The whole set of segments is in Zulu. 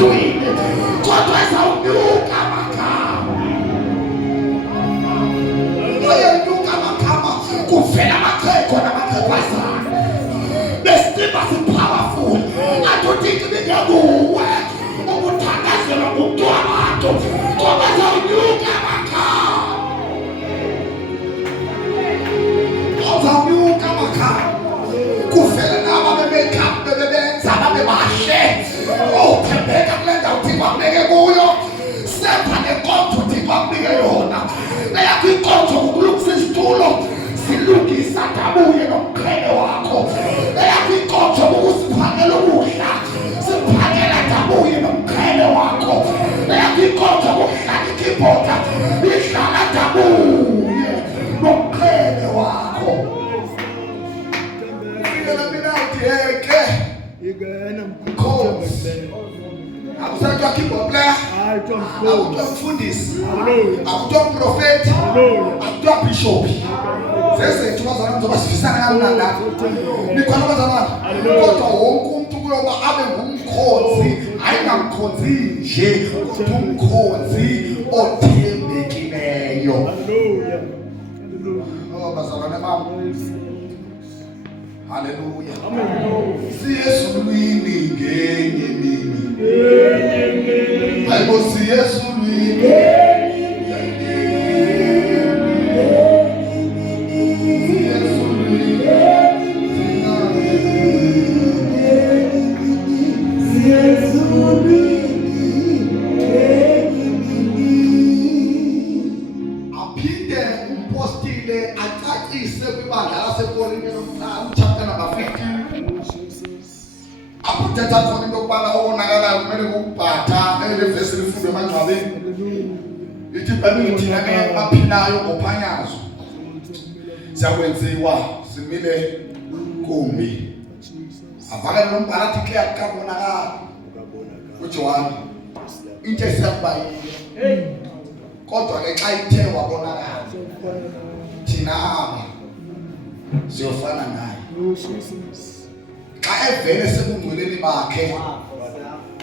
emgwaqweni kodwa ezawunyuka amagama. Uyenyuka amagama kuvela amaxhego namaxhegwazana. The steepers is powerful. I don't think they can go work. Ukuthandazela umuntu wabantu ngoba zawunyuka amagama. Zawunyuka amagama. Kuvela nabo bebenza babebahle. Oh, thembeka kule ndawo uThixo akubeke kuyo. Sepha nenkonzo uThixo akubeke yona. Eyakho inkonzo ukulungisa isitulo. Silungisa dabuye nomqhele wakho. Eyakho inkonzo ukusiphakela ukudla. Siphakela dabuye nomqhele wakho. Eyakho inkonzo ukuhlala ikibhoda. Ihlala dabuye nomqhele wakho. Akusathi keyboard player, akuthi umfundisi, akuthi umprofeti, akuthi bishop. Sesethu bazalwane njengoba sifisana kanjani nikhona bazalwane kodwa wonke umuntu kuyoba abe ngumkhonzi ayingamkhonzi nje kodwa umkhonzi othembekileyo. Oh bazalwane bami. Hallelujah. Siyezulwini ngenye nini. Hayibo siyezulwini. Aphinde umpostile acacise kwibandla laseKorinte chapter number 15. Aputhetha khona into yokubana obonakalayo kumele ukubhatha elevesi lifunde emangcwabeni. Ithi iBhayibheli thina ke baphilayo ngophanyazo siyakwenziwa simile kumbi. Avakala lombhala athi ke akabonakala uJohn into esiyakubayile kodwa ke xa ithe wabonakala thina aba siyofana naye. Xa evele sebungcweleni bakhe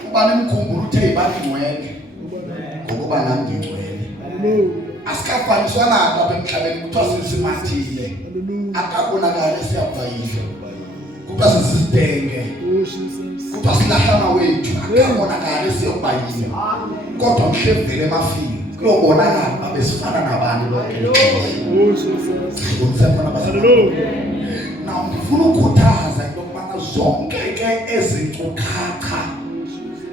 kuba nemkhumbulo uthe ibani ngcwele ngokuba nami ngingcwele. Asikafaniswa nabo apha emhlabeni kuthiwa sisimathile akabonakala siyabayile kuthiwa sisibhenge kuthiwa silahlana wethu akabonakala siyobayile kodwa mhlevele emafini kuyobonakala babe sifana nabani lonke now ngifuna ukukhuthaza into yokubana zonke ke ezinkcukacha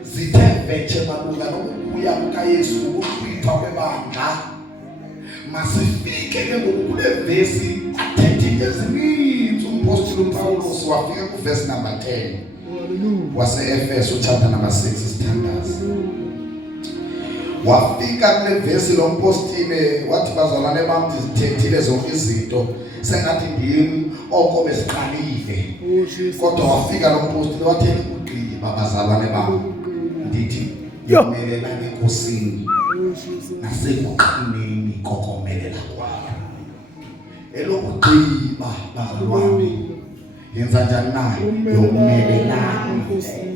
zithe vetshe malunga nokubuya kukaYesu ukuchithwa kwebandla. Masifike ke ngoku kule vesi athethe into ezininzi umpostoli uPawulos wafika kuvesi number 10 wase-Efeso chapter number 6 isithandazo. Wafika kule vesi lo mpostile wathi bazalwane bami ndizithethile zonke izinto sengathi ndim oko besiqalile kodwa wafika lo mpostile wathi ukugqiba bazalwane bami ndithi yomelelane enkosini nasekuqineni kokomelela kwayo. Elokugqiba bazalwane yenza njani nayo yomelelane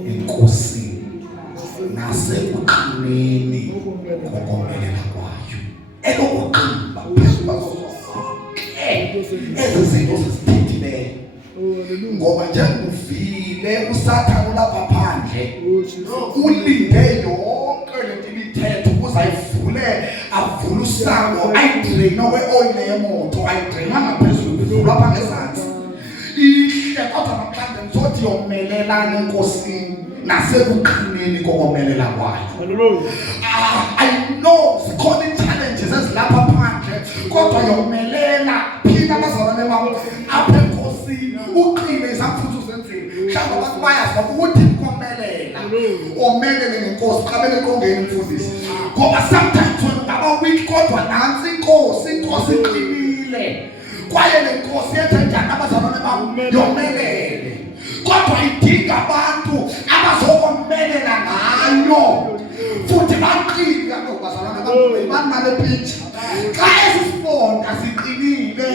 enkosini nasekuqineni kokomelela kwayo. Elokugqiba ezi zinto sizithethileyo ngoba njenguvile usathane lapha phandle ulinde yonke lento imithetho ukuze ayivule avule usango ayidraine okwe-oyile yemoto ayidraina ngaphezulu ivulwa apha ngezantsi ihle kodwa namhlanje ndizothi yomelelane enkosini nasekuqineni kokomelela kwayo. I know zikhona ii-challenges ezilapha phandle kodwa yomelela phina abazalwane bam apha enkosini uqine izamfuthu zenzile mhlawumbi abantu bayazi ukuthi komelela omelele ngenkosi qabele eqongeni mfundisi ngoba sometimes wena ungaba weak kodwa nansi inkosi iqinile kwaye le nkosi yenze njani abazalwane bam yomelele kodwa idinga abantu abazokomelela ngayo futhi baqine abazalwane bam banale picture xa esisibonda siqinile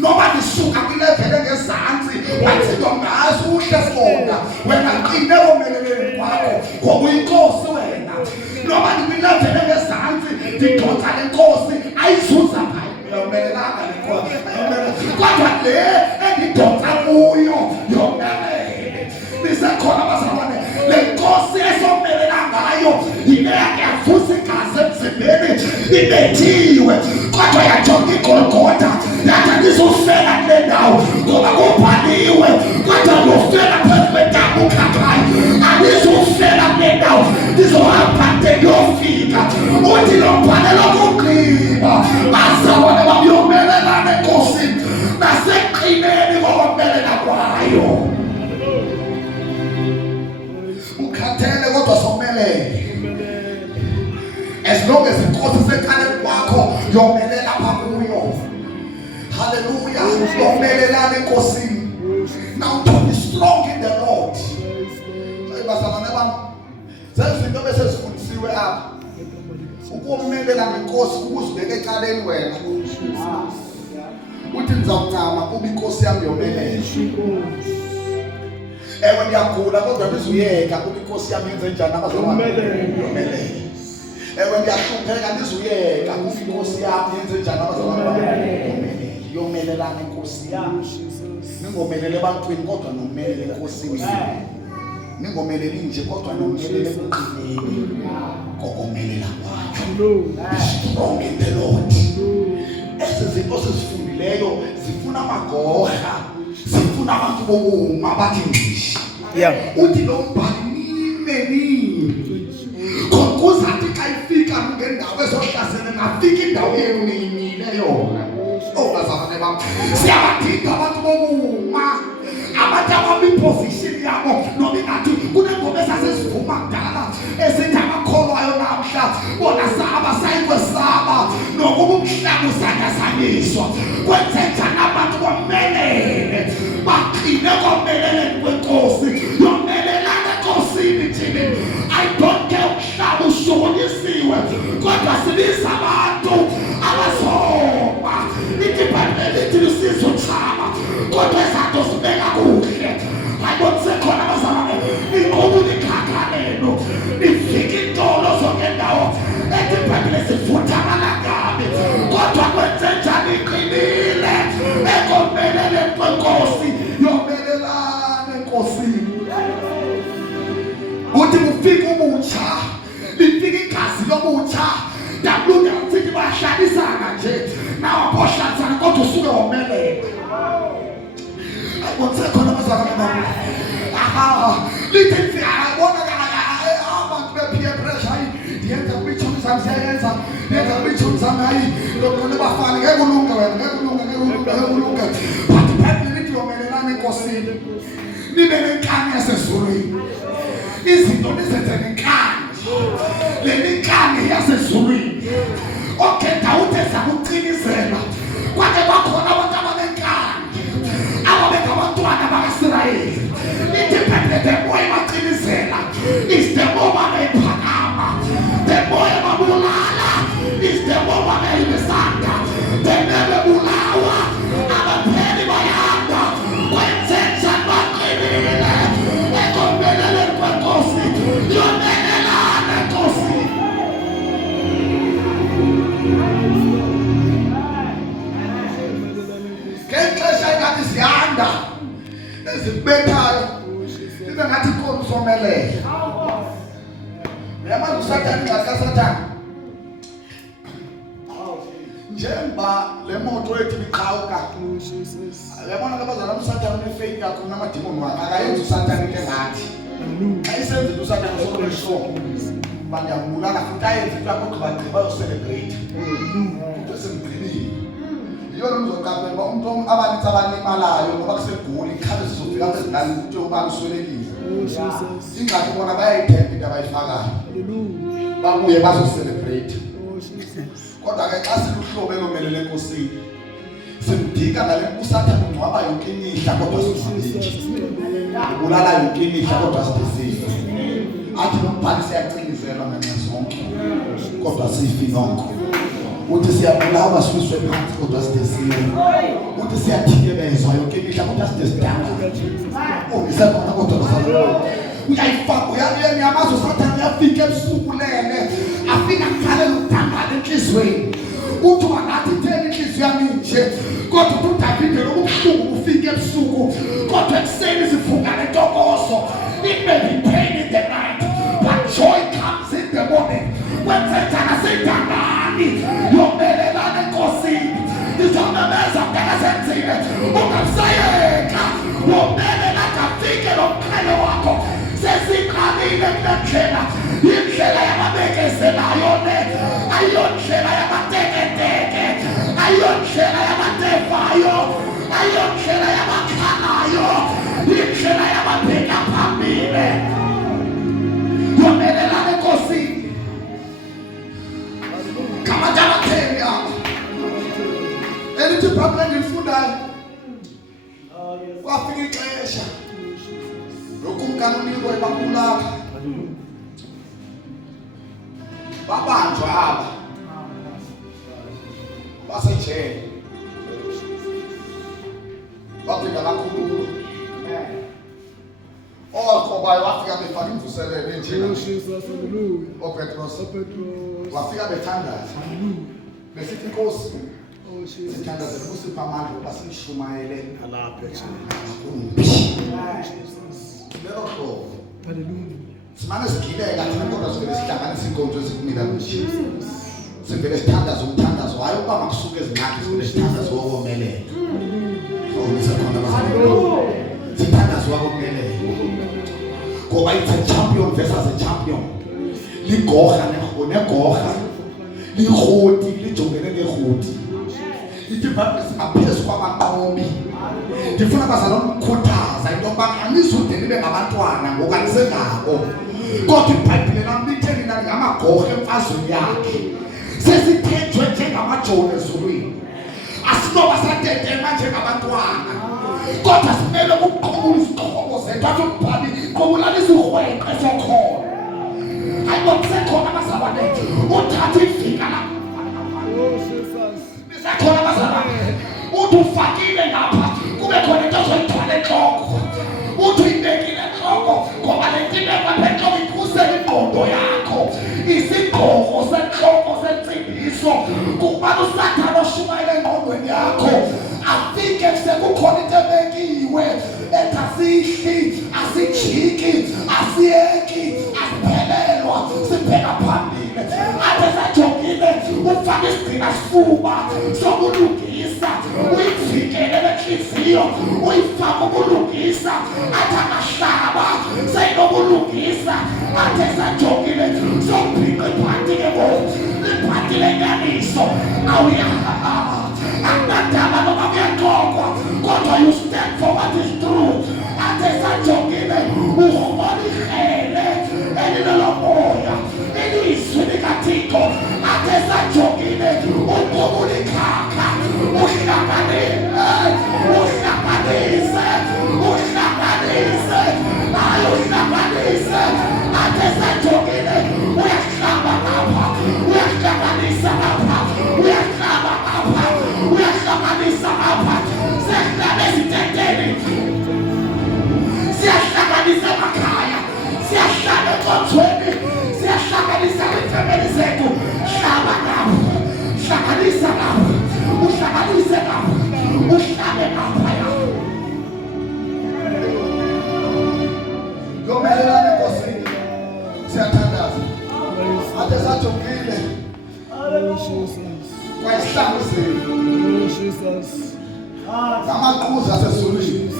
noma lisuka kwilevele ngezantsi bathi ntombi ngazi uhle sibonda wena qine omeleleni kwakho ngoba uyinkosi lenkosi wena. Noma ngibilathele ngezantsi ndidonsa lenkosi ayizuza phaya. Yomelelanga lenkosi. Kodwa le endidonsa kuyo yomelele. Nisekhona bazalwane. Lenkosi esomelela ngayo yile yakhe yavusa igazi emzimbeni ibethiwe. Kodwa yajonga iGolgotha yathi andizofela kule ndawo ngoba kubhaliwe. Kodwa ngofela phezu kwentambo ukhakhayo. Andizofela kule ndawo ndizohamba de ndiyofika. Uthi lo mbhalelo kugqiba bazalwane bayomelelana enkosini nasekuqineni kokumelela kwayo. Ukhathele kodwa somelele. As long as inkosi isekhanda kwakho yomelela apha kuyo. Hallelujah. Yomelelana enkosini. Now to be strong in the Lord. Bazalwane bami, sezinto bese sifundisiwe apha. Ukumelela ngenkosi ukuzibeka ecaleni wena. Uthi nizawuncama kuba inkosi yami yomelela. Ewe ngiyagula kodwa ndizuyeka kuba inkosi yami yenze njani abazalwane? Yomelela. Ewe ngiyahlupheka ndizuyeka kuba inkosi yami yenze njani abazalwane? Yomelelana inkosi yami. Ningomelele ebantwini kodwa nomelele enkosini. Ningomeleli nje kodwa nomelele ekuqineni kokumelela kwayo. Strong in the Lord. Ezi zinto sizifundileyo zifuna amagorha, zifuna abantu bokuma bathi ngishi. Uthi lo mbhali nini kuzathi xa ifika ngendawo ezohlasela ngafika indawo yenu niyimile yona. Bazalwane bam, siyabadinga abantu bokuma, abantu ababiposition yabo noma ingathi kunengoma esasezivuma kudala esithi amakholwayo namhla bona saba sayikwesaba nokuba umhlaba uzanyazanyiswa. Kwenze njani abantu bomelele baqine komeleleni kwenkosi. Yomelelana enkosini thini. I don't care umhlaba ushukunyisiwe kodwa sibiza abantu abazoma. Lithi lusizo uthaba kodwa ezanto zibeka kuhle. Ayibonise khona bazalwane inqubo likhakalelo ifika intolo zonke ndawo ethi ibhayibheli sifunda amalangami kodwa kwenze njani iqinile ekomeleleni kwenkosi. Yomelelana enkosini. Uthi kufika ubutsha lifika igazi lobutsha dakulunga uthi bahlalisana nje nawo bohlanzana kodwa usuke womelela. Ayibonise khona bazalwane bami. Lithi siyabona abantu be-peer pressure yenza kubithuni zami siyayenza yenza kubithuni zami hayi lokho bafana ngeke ulunge wena ngeke ulunge. But ibhayibheli lithi yomelelana enkosini nibe nenkani yasezulwini. Izinto nizenze ngenkani. Le nkani yasezulwini. Okay, Dawudi ezakuqinizela kwade bakhona abantu abanenkani ababeka abantwana bakaIsrayeli. Lithi ibhayibheli the more baqinizela is the more babephakama. The more babulala is the more babeyisanda. The more bulawa abapheli bayanda. Kwenze njani baqinile ekomeleleni kwenkosi. Yomelelana enkosi. Ngexesha engathi siyanda ezibethayo ibe ngathi inkolo somelele. Uyamazi uSathane xa Sathane njengoba le moto ethi iqhawuka. Uyabona ke bazalwane uSathane unefaith yakho namadimoni wakhe akayenzi uSathane into engathi. Xa isenze uSathane sokulisho bandiyambulala futhi ayenze into yakho gqiba yoselebrate. Into esemgqinile. Yona umzokapela ba umuntu abaninzi abanimalayo ngoba kusegoli ikhabe sizofika apha ezingane ukuthi ubani uswelekile. Ingakho bona bayayithemba into abayifakayo. Babuye bazocelebrate. Kodwa ke xa siluhlobo elomelele enkosini simdika ngale uSathane ungcwaba yonke imihla kodwa sizibiki. Ubulala yonke imihla kodwa sidisiwe. Athi nombhali siyacinizela ngenxa zonke kodwa sifi nonke. Uthi siyabulawa sifiswe phansi kodwa sidisiwe. Uthi siyathikebezwa yonke imihla kodwa sidesidanga. Ngisekhona kodwa bazalwane. uyayifaka uyanyamaza usathane uyafika ebusuku lele afika kukhalela ukuthandana enhliziyweni uthi wangathi itheni inhliziyo yami nje kodwa uDavide lokubuhlungu ufike ebusuku kodwa ekuseni sivuka lentokozo. It may be pain in the night but joy comes in the morning. Wenzeka sentangani yomelelana enkosini izomemeza ngakazenzile ungamsayeka womelela kafike lomkhaya wakho sesiqalile kulendlela indlela yababekezelayo le ayondlela yabateketeke ayondlela yabatefayo ayondlela yabakhalayo indlela yababheka phambili yomelelana enkosini. Kamajamatheni apha elithi Bhayibhile ngilifundayo kwafika ixesha lokumkani uNikwe bakulapha babanjwa apha basejele baphinda bakhululwa owakobayo wafika befaka imvuselelo enjengaleyo oPetros wafika bethandaza besithi Nkosi sithandazela ukusipha amandla ukuba siyishumayele alapha lelo hlobo simane sigileka thina kodwa sivele sihlanganise inkonzo ezikumila kuJesus sivele sithandaza umthandazo hayi ukuba makusuke ezinqaki sivele sithandaza wokomelela sithandaza wokomelela ngoba it's a champion versus a champion ligorha negorha likhoti lijongene nekhoti ithi Bhayibhile singaphezu kwamanqobi. Ndifuna bazalwane ukukhuthaza into yokuba anizude nibe ngabantwana ngoku anisengabo kodwa iBhayibhile namlitheni nani ngamagorha emfazweni yakhe sesithenjwe njengamajoni ezulwini asinoba satetema njengabantwana kodwa simele ukuqhubula izixhobo zethu athi umbhali qhubulanisa urhweqe sokhona ayikusekhona abazalwane uthatha ivika lapha nisekhona abazalwane uthi ufakile lapha kube khona into ozoyithwala entloko uthi uyibekile entloko ngoba le nto ibekwa entloko ikhusela ingqondo yakho isigqoko sentloko sentsindiso kukubana uSathane oshumayela engqondweni yakho afike sekukhona into ebekiwe ethi asihli asijiki asiyeki asiphelelwa sibheka phambili ade sajongile ufake isigcina sifuba sokulungisa uyivikele lenhliziyo uyifake ukulungisa athi amahlaba seyinokulungisa ade sajongile sokubhinqa ibhanti ke ngoku ibhanti lenyaniso awuyaha akunadaba noma kuyaxoxwa kodwa you stand for what is true ade sajongile urhobona ihele elilomoya eliyizwi likaThixo ade sajongile uqubula ikhakha uhlanganise ade sajongile uyahlaba apha uyahlanganisa apha uyahlaba apha uyahlanganisa apha siyahlaba eziteteni siyahlanganisa emakhaya siyahlaba enkonzweni siyahlanganisa ifemeli zethu hlaba lapha hlanganisa lapha uhlanganise lapha uhlabe lapha yomelelane enkosini siyathandaza ade sajongile kwayihlangu zethu zamaqhuza asezulwini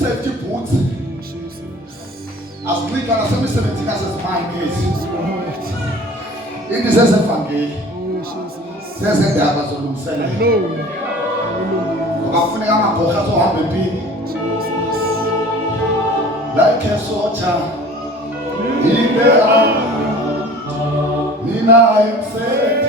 safety boots asinika nasemisebenzini yasezimayini into zezevangeli zezendaba zolungiselelo ngoba kufuneka amagorha azohamba empini like a soldier Nina I am set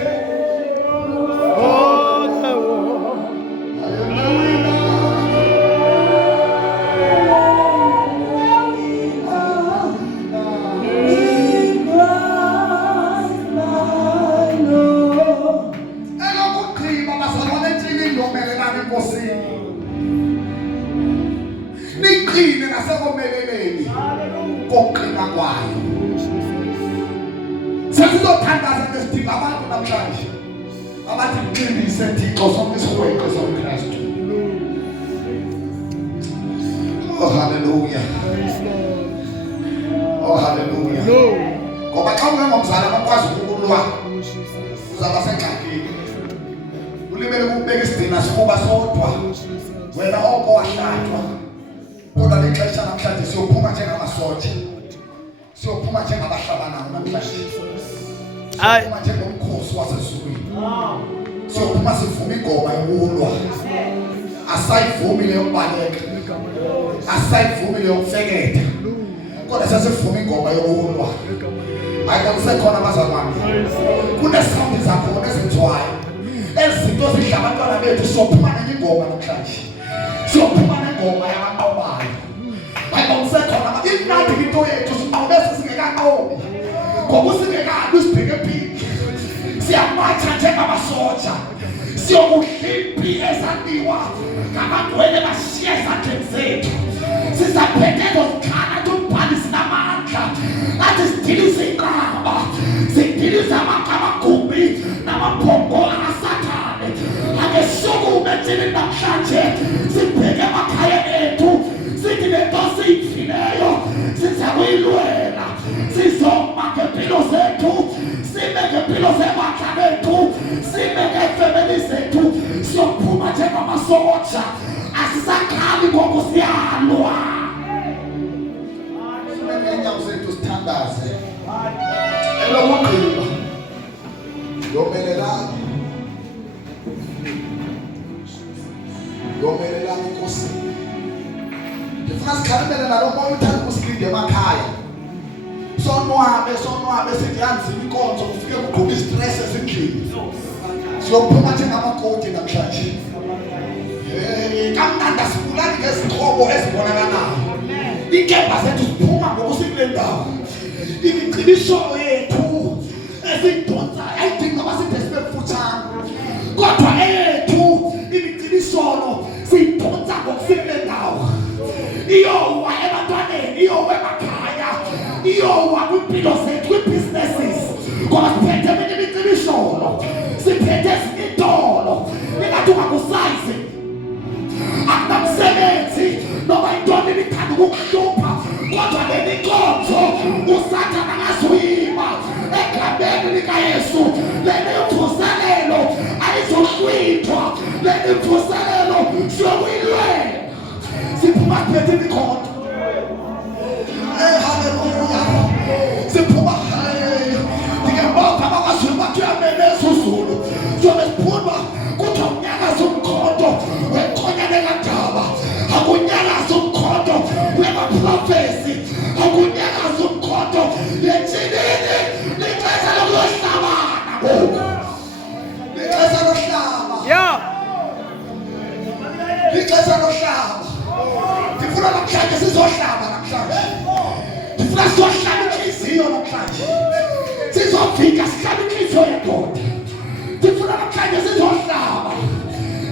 koqina kwayo. Sesizothandaza ngesidingo abantu namhlanje abathi mqinise Thixo sonke isikweko somKristu. Oh hallelujah. Oh hallelujah. Ngoba xa ungengomzali abakwazi ukulwa uzaba sengxakini. Ulimele ukubeka isidina sifuba sodwa. Wena oko wahlathwa. Kodwa lexesha namhlanje siyophuma njengamasotsha. Siyophuma njengabahlabanayo namhlanje. Siyophuma njengomkhosi wasezulwini. Siyophuma sivuma ingoma yokulwa. Asayivumi leyo baleka. Asayivumi leyo mfeketha. Kodwa sesivuma ingoma yokulwa. Ayikusekhona abazalwane. Kunesound zakhona ezenziwayo. Ezinto zidla abantwana bethu siyophuma nengoma namhlanje. Siyophuma nengoma yabanqobayo. Ayikusekhona imnandi into yethu siqobe singekaqobi. Ngoba singekabi sibheke phiki. Siyamatsha njengamasotsha. Siyokudlimpi ezandiwa ngabantwele bashiya ezandleni zethu. Sizaphethelwa zikhala tumbhali sinamandla. Athi sidilize inqaba. Sidilize amagumbi namaphongolo kaSathane. Akesukume thina namhlanje sibheke emakhaya ethu. Sithi lento siyidlileyo sizakuyilwela. Sizoma ngempilo zethu. Sime ngempilo zebandla bethu. Sime ngefamily zethu. Siyophuma njengamasotsha. Asisakhali ngoku siyalwa. Ngenyawo zethu sithandaze. Elokugqiba yomelelani. Yomelelani Nkosi. Ndifuna sikhalipele nalo moya uthanda ukusilinde emakhaya. Sonwabe sithi yanzima inkonzo kufike kuqhuba istress ezindlini. Siyophuma njengamakoti namhlanje. Kamnandi sibulani ngezixhobo ezibonakalayo. Inkemba zethu ziphuma ngokusikule ndawo. Imicibisholo yethu esidonsa ayidinga abaside sibe mfutshane. Kodwa eyethu imicibisholo siyidonsa ngokusikule ndawo. Iyowa ebantwaneni, iyowa emakhaya, iyowa kwimpilo zethu, kwi-businesses. Ngoba siphethe eminye imicibisholo, siphethe ezinye intolo. Ingathi ungakusayizi akunamsebenzi noma intoni ibithanda ukukuhlupha. Kodwa leli nkonzo uSathane angazuyima egameni likaYesu. Leli mvuselelo ayizohlwithwa. Leli mvuselelo siyokuyilwela. Siphuma siphethe imikhonto. Hallelujah. Siphuma ndingembopha abakwaziyo bathi uyameneza uzulu. Sobe siphuma kuthiwa unyakaza umkhonto weqonyane kaDaba. Akunyakaza umkhonto wemaprofesi. Akunyakaza umkhonto yethinini. Lixesha lokuyohlabana ngoku. Lixesha lohlaba. Lixesha lohlaba. Ndifuna namhlanje sizohlaba namhlanje. Ndifuna sizohlaba inhliziyo namhlanje. Sizofika sihlaba inhliziyo yendoda. Ndifuna namhlanje sizohlaba.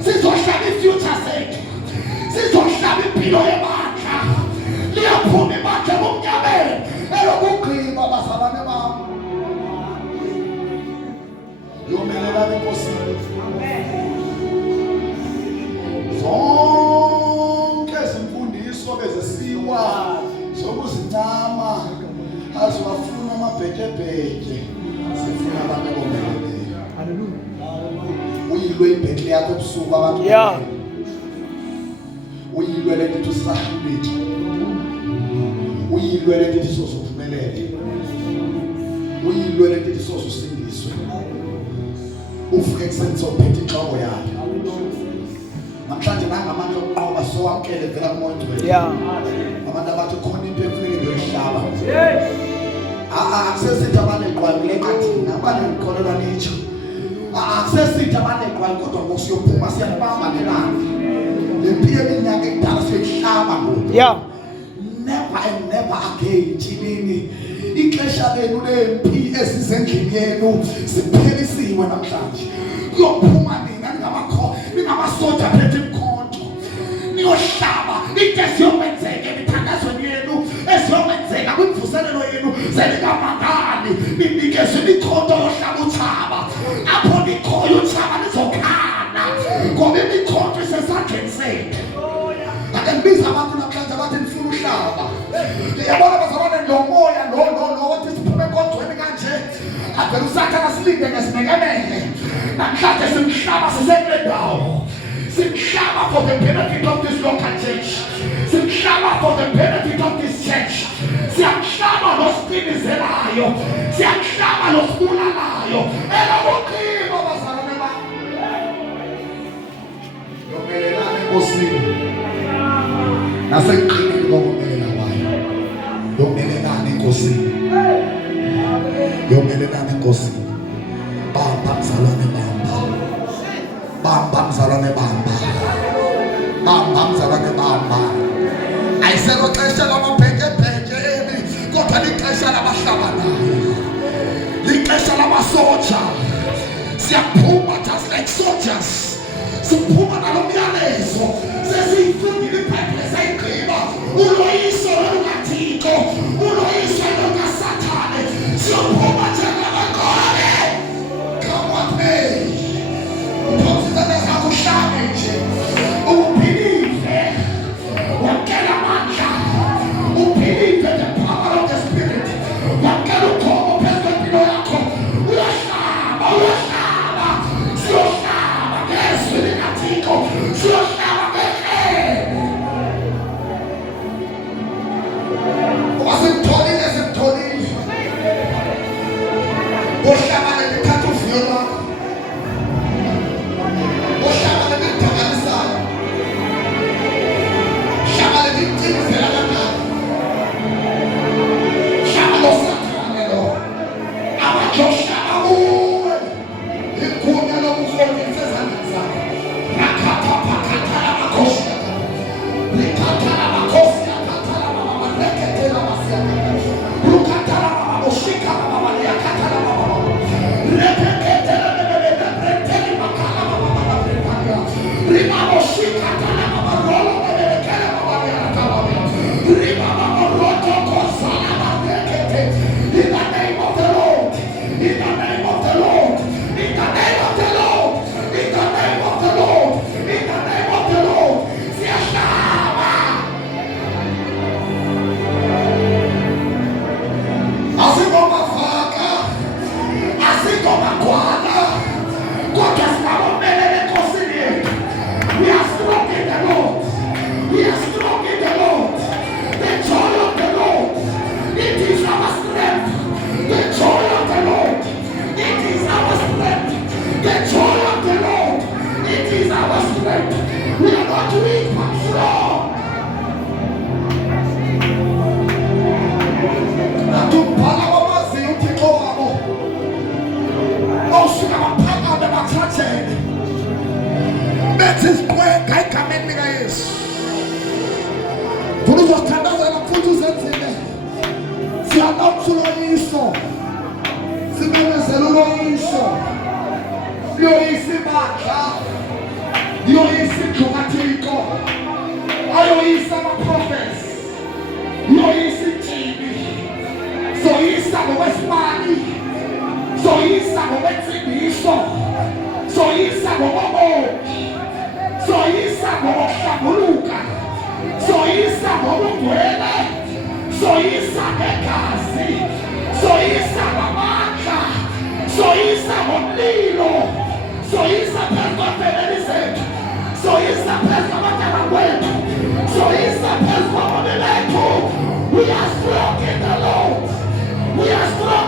Sizohlaba ifuture zethu. Sizohlaba impilo yebandla. Liyaphuma ibandla bomnyameni elokugqiba bazalwane bam. Yomelelani Nkosi. Zonke izimfundiso bezesiwa sokuzincama aziwafuna amabhekebheke. Sifuna abantu abomeleleyo. Hallelujah. Uyilwe ibhekle yakho ebusuku abantu. Uyilwe lento sisahluleke. Uyilwe lento sizophumelele. Uyilwe lento sizosindiswe. Ufike kusenza uphethe inhloko yakho. Namhlanje nangamandla okunqoba sowamkele vela kumoya ngcwele. Abantu abathi khona into efuneke ngiyohlaba. Akusesithi abaneqwayile kathina abanekholelwa nitsho. Akusesithi abaneqwayile kodwa ngokusiyophuma siyabamba nelanga. Lempilo eminyaka ekudala siyohlaba ngoku. Never and never again thini. Ixesha lenu lempi ezisendlini yenu siphelisiwe namhlanje. Kuyophuma nina ningamasotsha phethe imkhonto. Niyohlaba into esiyokwenzeka emithandazweni yenu, esiyokwenzeka imvuselelo yenu selingamangani ninikeze imikhondo yohlala uthaba apho nikhoyo uthaba nizokhana ngoba imikhondo isesandleni senu. Ake ngibiza abantu namhlanje abathi nifuna uhlaba. Ngiyabona bazalwane lo moya lo wathi siphume enkondweni kanje avele usathana silinde ngesinekemeke namhlanje simhlaba sisekule ndawo. Simhlaba for the benefit of this local church. Simhlaba for the benefit of this church. Siyamhlaba losipinizelayo. Siyamhlaba losibulalayo. Elabokimo bazalwane bami. Yomelelane Nkosini. Naseqinile ngokumelela kwayo. Yomelelane Nkosini. Yomelelane Nkosini. Bamba mzalwane bamba. Bamba mzalwane bamba. Bamba mzalwane bamba. Ayiselo xesha lamabhekebheke kodwa lixesha labahlabanayo. Lixesha lamasoja. Siyaphuma just like soldiers. Siphuma nalomyalezo. Sesiyifundile iBhayibheli sayigqiba. Uloyiso lukaThixo. Uloyiso lukaSathane. Siyaphuma njengabanqobi. Come on me. Uhlale nje uphilile wakela amandla uphilile the power of the spirit wakela ukhobo phezu kwempilo yakho uyahlaba siyohlaba ngezwi likaThixo siyohlaba ngehlebo wasimtholile uhlaba lekhatha uvuyo lwakho We are strong in the Lord. We are strong.